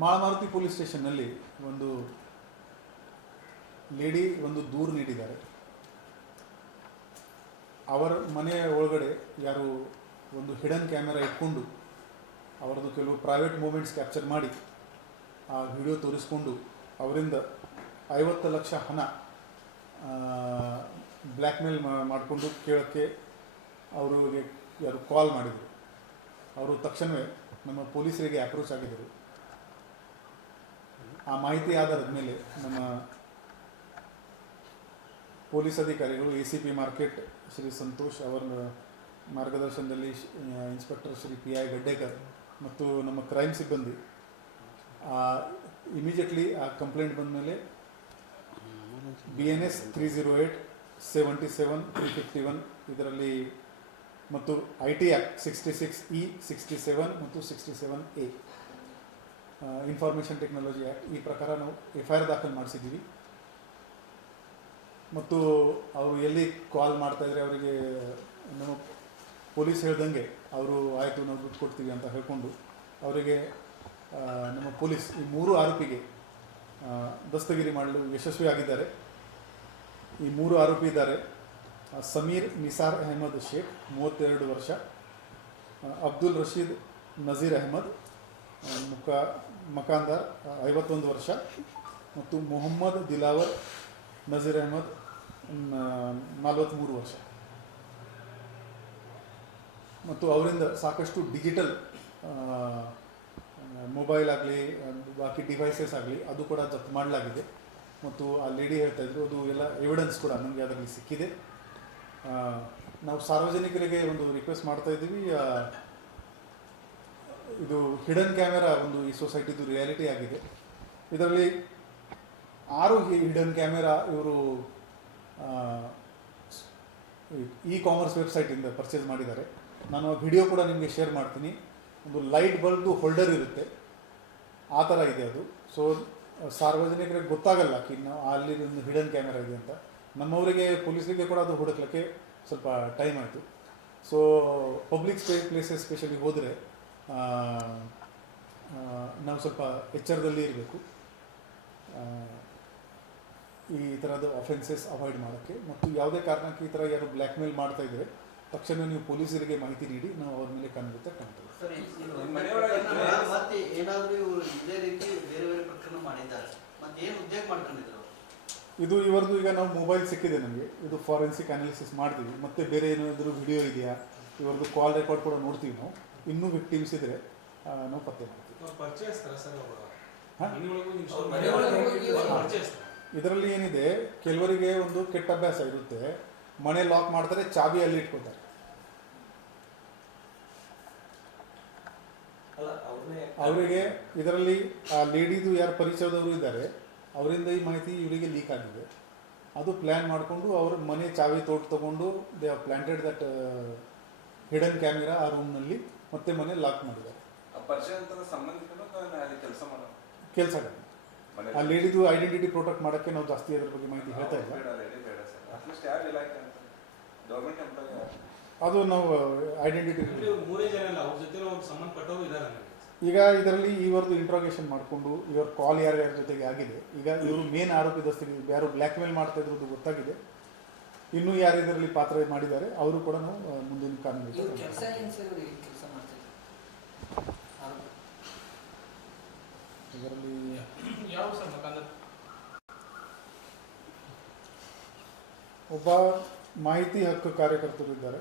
Malamaruthi police ಸ್ಟೇಷನ್ನಲ್ಲಿ ಒಂದು lady ಒಂದು ದೂರು ನೀಡಿದ್ದಾರೆ. ಅವರ ಮನೆಯ ಒಳಗಡೆ ಯಾರು ಒಂದು ಹಿಡನ್ ಕ್ಯಾಮೆರಾ ಇಟ್ಕೊಂಡು ಅವರದ್ದು ಕೆಲವು ಪ್ರೈವೇಟ್ ಮೂಮೆಂಟ್ಸ್ ಕ್ಯಾಪ್ಚರ್ ಮಾಡಿ ಆ ವಿಡಿಯೋ ತೋರಿಸ್ಕೊಂಡು ಅವರಿಂದ ಐವತ್ತು ಲಕ್ಷ ಹಣ ಬ್ಲ್ಯಾಕ್ಮೇಲ್ ಮಾಡಿಕೊಂಡು ಕೇಳೋಕ್ಕೆ ಅವರಿಗೆ ಯಾರು ಕಾಲ್ ಮಾಡಿದರು. ಅವರು ತಕ್ಷಣವೇ ನಮ್ಮ ಪೊಲೀಸರಿಗೆ ಅಪ್ರೋಚ್ ಆಗಿದ್ದರು. ಆ ಮಾಹಿತಿ ಆಧಾರದ ಮೇಲೆ ನಮ್ಮ ಪೊಲೀಸ್ ಅಧಿಕಾರಿಗಳು A C P market Shri Santosh ಅವರ ಮಾರ್ಗದರ್ಶನದಲ್ಲಿ inspector Shri P I Gaddekar ಮತ್ತು ನಮ್ಮ ಕ್ರೈಮ್ ಸಿಬ್ಬಂದಿ, ಆ ಇಮಿಡಿಯೇಟ್ಲಿ ಆ ಕಂಪ್ಲೇಂಟ್ ಬಂದ ಮೇಲೆ B N S three zero eight seventy seven three fifty one ಇದರಲ್ಲಿ ಮತ್ತು I T act sixty six E sixty seven ಮತ್ತು sixty seven A information technology act ಈ ಪ್ರಕಾರ ನಾವು ಎಫ್ ಐ ಆರ್ ದಾಖಲು ಮಾಡಿಸಿದ್ದೀವಿ. ಮತ್ತು ಅವರು ಎಲ್ಲಿ ಕಾಲ್ ಮಾಡ್ತಾಯಿದ್ರೆ ಅವರಿಗೆ ನಮ್ಮ ಪೊಲೀಸ್ ಹೇಳ್ದಂಗೆ ಅವರು ಆಯಿತು, ನಾವು ದುಡ್ಡು ಕೊಡ್ತೀವಿ ಅಂತ ಹೇಳ್ಕೊಂಡು ಅವರಿಗೆ ನಮ್ಮ ಪೊಲೀಸ್ ಈ ಮೂರು ಆರೋಪಿಗೆ ದಸ್ತಗಿರಿ ಮಾಡಲು ಯಶಸ್ವಿಯಾಗಿದ್ದಾರೆ ಈ ಮೂರು ಆರೋಪಿ ಇದ್ದಾರೆ. ಸಮೀರ್ ನಿಸಾರ್ ಅಹಮದ್ ಶೇಖ್, ಮೂವತ್ತೆರಡು ವರ್ಷ ಅಬ್ದುಲ್ ರಶೀದ್ ನಜೀರ್ ಅಹಮದ್ ಮುಖ ಮಕಾಂದಾರ್ ಐವತ್ತೊಂದು ವರ್ಷ. ಮತ್ತು ಮೊಹಮ್ಮದ್ ದಿಲಾವರ್, ನಜೀರ್ ಅಹಮದ್ ನಲವತ್ತ್ಮೂರು ವರ್ಷ. ಮತ್ತು ಅವರಿಂದ ಸಾಕಷ್ಟು ಡಿಜಿಟಲ್ ಮೊಬೈಲ್ ಆಗಲಿ, ಬಾಕಿ ಡಿವೈಸಸ್ ಆಗಲಿ, ಅದು ಕೂಡ ಜಪ್ತು ಮಾಡಲಾಗಿದೆ. ಮತ್ತು ಆ ಲೇಡಿ ಹೇಳ್ತಾ ಇದ್ರು, ಅದು ಎಲ್ಲ ಎವಿಡೆನ್ಸ್ ಕೂಡ ನಮಗೆ ಅದರಲ್ಲಿ ಸಿಕ್ಕಿದೆ. ನಾವು ಸಾರ್ವಜನಿಕರಿಗೆ ಒಂದು ರಿಕ್ವೆಸ್ಟ್ ಮಾಡ್ತಾ ಇದ್ದೀವಿ. ಇದು ಹಿಡನ್ ಕ್ಯಾಮೆರಾ ಒಂದು ಈ ಸೊಸೈಟಿದು ರಿಯಾಲಿಟಿ ಆಗಿದೆ. ಇದರಲ್ಲಿ ಆರು ಹಿಡನ್ ಕ್ಯಾಮೆರಾ ಇವರು ಇ ಕಾಮರ್ಸ್ ವೆಬ್ಸೈಟಿಂದ ಪರ್ಚೇಸ್ ಮಾಡಿದ್ದಾರೆ. ನಾನು ವಿಡಿಯೋ ಕೂಡ ನಿಮಗೆ ಶೇರ್ ಮಾಡ್ತೀನಿ. ಒಂದು ಲೈಟ್ ಬಲ್ಬ್ದು ಹೋಲ್ಡರ್ ಇರುತ್ತೆ. ಆ ಥರ ಇದೆ ಅದು. ಸೊ ಸಾರ್ವಜನಿಕರಿಗೆ ಗೊತ್ತಾಗಲ್ಲ ಕಿ ಅಲ್ಲಿ ಒಂದು ಹಿಡನ್ ಕ್ಯಾಮೆರಾ ಇದೆ ಅಂತ. ನಮ್ಮವರಿಗೆ, ಪೊಲೀಸರಿಗೆ ಕೂಡ ಅದು ಹುಡುಕ್ಲಿಕ್ಕೆ ಸ್ವಲ್ಪ ಟೈಮ್ ಆಯಿತು. ಸೊ ಪಬ್ಲಿಕ್ ಸ್ಪೇ ಪ್ಲೇಸಸ್ ಸ್ಪೆಷಲಿ ಹೋದರೆ ನಾವು ಸ್ವಲ್ಪ ಎಚ್ಚರದಲ್ಲಿ ಇರಬೇಕು. ಈ ಥರದ ಅಫೆನ್ಸಸ್ ಅವಾಯ್ಡ್ ಮಾಡೋಕ್ಕೆ. ಮತ್ತು ಯಾವುದೇ ಕಾರಣಕ್ಕೆ ಈ ಥರ ಯಾರು ಬ್ಲ್ಯಾಕ್ ಮೇಲ್ ಮಾಡ್ತಾ ಇದ್ದರೆ ತಕ್ಷಣ ನೀವು ಪೊಲೀಸರಿಗೆ ಮಾಹಿತಿ ನೀಡಿ ನಾವು ಅವ್ರ ಮೇಲೆ ಖಂಡಿತ ಕಾಣ್ತೇವೆ. ಸರಿ, ಇದು ನಿಮ್ಮ ಮತ್ತೆ ಏನಾದರೂ ಇವರು ರೀತಿ ಬೇರೆ ಬೇರೆ ಪ್ರಕರಣ ಮಾಡಿದ್ದಾರೆ. ಮತ್ತೆ ಏನು ಉದ್ಯೋಗ ಮಾಡ್ಕೊಂಡಿದ್ರು ಅವ್ರು? ಇದು ಇವರದು ಈಗ ನಾವು ಮೊಬೈಲ್ ಸಿಕ್ಕಿದೆ ನಮಗೆ. ಇದು ಫಾರೆನ್ಸಿಕ್ ಅನಾಲಿಸಿಸ್ ಮಾಡ್ತೀವಿ. ಮತ್ತೆ ಬೇರೆ ಏನಾದರೂ ವಿಡಿಯೋ ಇದೆಯಾ? ಇವರದು ಕಾಲ್ ರೆಕಾರ್ಡ್ ಕೂಡ ನೋಡ್ತೀವಿ ನಾವು. ಇನ್ನೂ ವಿಕ್ಟಿಮ್ಸ್ ಇದ್ದರೆ ನಾವು ಪತ್ತೆ ಮಾಡ್ತೀವಿ. ಇದರಲ್ಲಿ ಏನಿದೆ ಕೆಲವರಿಗೆ ಒಂದು ಕೆಟ್ಟ ಅಭ್ಯಾಸ ಇರುತ್ತೆ. ಮನೆ ಲಾಕ್ ಮಾಡ್ತಾರೆ ಚಾಬಿ ಅಲ್ಲಿ ಇಟ್ಕೋತಾರೆ. ಅಲ್ಲ ಅವರಿಗೆ ಇದರಲ್ಲಿ ಆ ಲೇಡಿದು ಯಾರು ಪರಿಚಯದವರು ಇದ್ದಾರೆ ಅವರಿಂದ ಈ ಮಾಹಿತಿ ಇವರಿಗೆ ಲೀಕ್ ಆಗಿದೆ. ಅದು ಪ್ಲ್ಯಾನ್ ಮಾಡಿಕೊಂಡು ಅವ್ರ ಮನೆ ಚಾವಿ ತೋಟ ತಗೊಂಡು they are planted that hidden camera ಆ ರೂಮ್ನಲ್ಲಿ ಮತ್ತೆ ಮನೆ ಲಾಕ್ ಮಾಡಿದ್ದಾರೆ. ಕೆಲಸ ಅಲ್ಲಿ ಕೆಲಸ ಮಾಡೋ? ಕೆಲಸ ಆ ಲೇಡಿದು ಐಡೆಂಟಿಟಿ ಪ್ರೊಟೆಕ್ಟ್ ಮಾಡೋಕ್ಕೆ ನಾವು ಜಾಸ್ತಿ ಅದ್ರ ಬಗ್ಗೆ ಮಾಹಿತಿ ಹೇಳ್ತಾ ಇಲ್ಲ. ಬೇಡ ಬೇಡ ಸರ್. ಅಟ್ಲೀಸ್ಟ್ ಯಾರು ಇಲಾಖೆ ಅಂತ. ಗೌರ್ಮೆಂಟ್ ಎಂಪ್ಲಾಯ್ ಯಾರು? ಅದು ನಾವು ಐಡೆಂಟಿಟಿ ಅಂದ್ರೆ ಮೂರೇ ಜನ ಇಲ್ಲ ಅವ್ರ ಜೊತೆ ಒಂದು ಸಂಬಂಧಪಟ್ಟವರು ಇದಾರೆ ಈಗ ಇದರಲ್ಲಿ ಇವರದ್ದು ಇಂಟ್ರಾಗೇಷನ್ ಮಾಡಿಕೊಂಡು ಇವರ ಕಾಲ್ ಯಾರ್ಯಾರ ಜೊತೆಗೆ ಆಗಿದೆ. ಈಗ ಇವರು ಮೇನ್ ಆರೋಪಿ ದಸ್ತಿಗೆ ಯಾರು ಬ್ಲ್ಯಾಕ್ ಮೇಲ್ ಮಾಡ್ತಾ ಇದ್ರದ್ದು ಗೊತ್ತಾಗಿದೆ. ಇನ್ನೂ ಯಾರು ಇದರಲ್ಲಿ ಪಾತ್ರ ಮಾಡಿದ್ದಾರೆ ಅವರು ಕೂಡ ನಾವು ಮುಂದಿನ ಕಾನೂನು ಇವ್ರ ಕೆಲಸ ಏನು ಸರ್ ಇವ್ರಿಗೆ ಕೆಲಸ ಮಾಡ್ತಾರೆ ಒಬ್ಬ ಮಾಹಿತಿ ಹಕ್ಕು ಕಾರ್ಯಕರ್ತರು ಇದ್ದಾರೆ.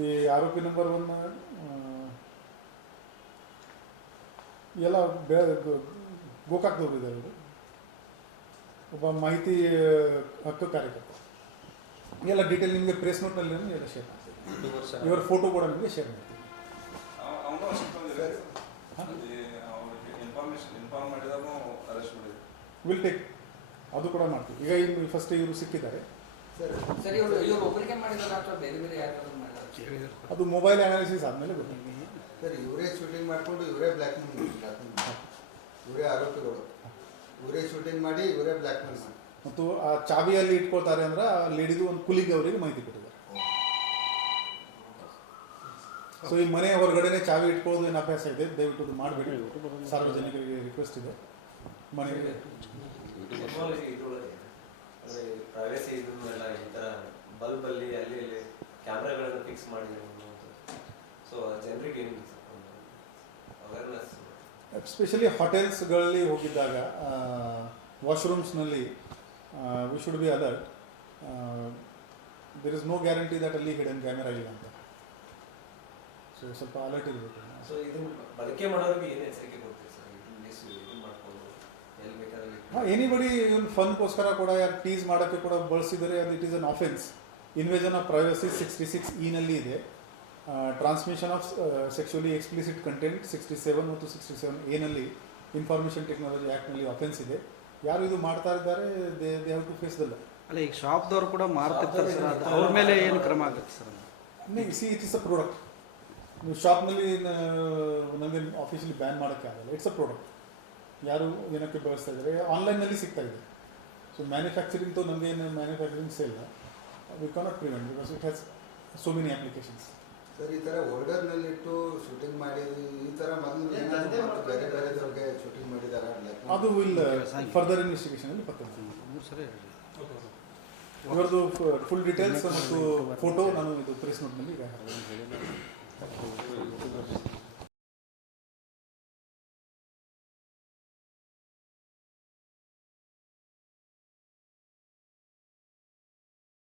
ಈ ಆರೋಪಿ ನಂಬರ್ ಒನ್ ಎಲ್ಲ ಬೇ ಹೋಗಿದ್ದಾರೆ ಇವರು. ಒಬ್ಬ ಮಾಹಿತಿ ಹಕ್ಕು ಕಾರ್ಯಕರ್ತ ಎಲ್ಲ ಡೀಟೇಲ್ ನಿಮಗೆ ಪ್ರೆಸ್ ನೋಟ್ನಲ್ಲಿ ಎಲ್ಲ ಮಾಡ್ತೀನಿ ಇವರ ಫೋಟೋ ಕೂಡ ನಿಮಗೆ ಶೇರ್ ಮಾಡ್ತೀನಿ ವಿಲ್ ಟೇಕ್ ಅದು ಕೂಡ ಮಾಡ್ತೀವಿ. ಈಗ ಇನ್ನು ಫಸ್ಟ್ ಇವರು ಸಿಕ್ಕಿದ್ದಾರೆ. ಅದು ಮೊಬೈಲ್ ಅನಾಲಿಸಿಸ್ ಆದಮೇಲೆ ಗೊತ್ತಾಗ್ತದೆ. ಸರ್ ಇವರೇ ಶೂಟಿಂಗ್ ಮಾಡಿಕೊಂಡು ಇವರೇ ಬ್ಲ್ಯಾಕ್ ಮೇಲ್ ಇವರೇ ಆರೋಪಿಗಳು. ಇವರೇ ಶೂಟಿಂಗ್ ಮಾಡಿ ಇವರೇ ಬ್ಲ್ಯಾಕ್ ಮೇಲ್ ಮಾಡಿ ಮತ್ತು ಆ ಚಾವಿಯಲ್ಲಿ ಇಟ್ಕೊಳ್ತಾರೆ ಅಂದ್ರೆ ಆ ಲೇಡಿದು ಒಂದು ಕುಲಿಗೆ ಅವರಿಗೆ ಮಾಹಿತಿ ಕೊಟ್ಟಿದ್ದಾರೆ. ಸೊ ಈ ಮನೆ ಹೊರಗಡೆನೆ ಚಾವಿ ಇಟ್ಕೊಳ್ಳೋದು ಏನು ಅಭ್ಯಾಸ ಇದೆ? ದಯವಿಟ್ಟು ಅದು ಮಾಡಬೇಡಿ. ಸಾರ್ವಜನಿಕರಿಗೆ ರಿಕ್ವೆಸ್ಟ್ ಇದೆ. ಮನೆ ಟೆಕ್ನಾಲಜಿ ಇದ್ರೊಳಗೆ ಅಂದರೆ ಪ್ರೈವೇಸಿ ಇದನ್ನೆಲ್ಲ ಈ ಥರ ಬಲ್ಬಲ್ಲಿ ಅಲ್ಲಿ ಇಲ್ಲಿ ಕ್ಯಾಮ್ರಾಗಳನ್ನು ಫಿಕ್ಸ್ ಸೊ ಜನರಿಗೆ ಏನು ಅವೇರ್ನೆಸ್ ಎಸ್ಪೆಷಲಿ ಹೋಟೆಲ್ಸ್ಗಳಲ್ಲಿ ಹೋಗಿದ್ದಾಗ ವಾಶ್ರೂಮ್ಸ್ನಲ್ಲಿ we should be alert there is no guarantee that ಅಲ್ಲಿ ಹಿಡನ್ ಕ್ಯಾಮೆರಾ ಇಲ್ಲ ಅಂತ. ಸೊ ಸ್ವಲ್ಪ ಅಲರ್ಟ್ ಇರಬೇಕು. ಸೊ ಇದು ಬಳಕೆ ಮಾಡೋರಿಗೆ ಏನು ಎಚ್ಚರಿಕೆ ಕೊಡ್ತೀವಿ ಸರ್? ಮಿಸ್ ಇದು ಮಾಡ್ಕೊಂಡು ಎಲ್ಲಿ ಬೇಕಾದ್ರೆ ಹಾಂ ಎನಿಬಡಿ ಇವನ್ ಫನ್ಗೋಸ್ಕರ ಕೂಡ ಯಾರು ಟೀಸ್ ಮಾಡೋಕ್ಕೆ ಕೂಡ ಬಳಸಿದರೆ ಅದು it is an offence invasion of privacy sixty six ಇನಲ್ಲಿ ಇದೆ. Transmission of sexually explicit content sixty seven ಮತ್ತು ಸಿಕ್ಸ್ಟಿ ಸೆವೆನ್ ಎನಲ್ಲಿ ಇನ್ಫಾರ್ಮೇಷನ್ ಟೆಕ್ನಾಲಜಿ ಆ್ಯಕ್ಟ್ನಲ್ಲಿ ಆಫೆನ್ಸ್ ಇದೆ. ಯಾರು ಇದು ಮಾಡ್ತಾ ಇದ್ದಾರೆ they they have to face ದಲ್ಲ ಅಲ್ಲ ಈಗ ಶಾಪ್ದವ್ರು ಕೂಡ ಮಾರ್ತಿರ್ತಾರೆ ಸರ್ ಅವ್ರ ಮೇಲೆ ಏನು ಕ್ರಮ ಆಗುತ್ತೆ sir see it is a product ನೀವು ಶಾಪ್ನಲ್ಲಿ ನನಗೆ ಆಫೀಸಲ್ಲಿ ಬ್ಯಾನ್ ಮಾಡೋಕ್ಕೆ ಆಗಲ್ಲ. ಇಟ್ಸ್ ಅ ಪ್ರಾಡಕ್ಟ್ ಯಾರು ಏನಕ್ಕೆ ಬಳಸ್ತಾ ಇದ್ದಾರೆ? ಆನ್ಲೈನ್ನಲ್ಲಿ ಸಿಗ್ತಾ ಇದೆ. ಸೊ ಮ್ಯಾನುಫ್ಯಾಕ್ಚರಿಂಗ್ ನಮಗೆ ಏನು manufacturing sale we cannot prevent because it has so many applications sir ಈ ಥರ ಹೋಲ್ಡರ್ನಲ್ಲಿ ಇಟ್ಟು ಶೂಟಿಂಗ್ ಮಾಡಿ ಈ ಥರ ಮೊದಲು ಬೇರೆ ಬೇರೆ? ಬೇರೆದವ್ರಿಗೆ ಶೂಟಿಂಗ್ ಮಾಡಿದಾರ? ಅದು ವಿಲ್ ಫರ್ದರ್ ಇನ್ವೆಸ್ಟಿಗೇಷನಲ್ಲಿ ಪತ್ತೆ ಸರಿ ಓಕೆ ಓಕೆ ಇವರದು ಫುಲ್ ಡೀಟೇಲ್ಸ್ ಮತ್ತು ಫೋಟೋ ನಾನು ಇದು ಪ್ರೆಸ್ ನೋಟ್ನಲ್ಲಿ. Thank you.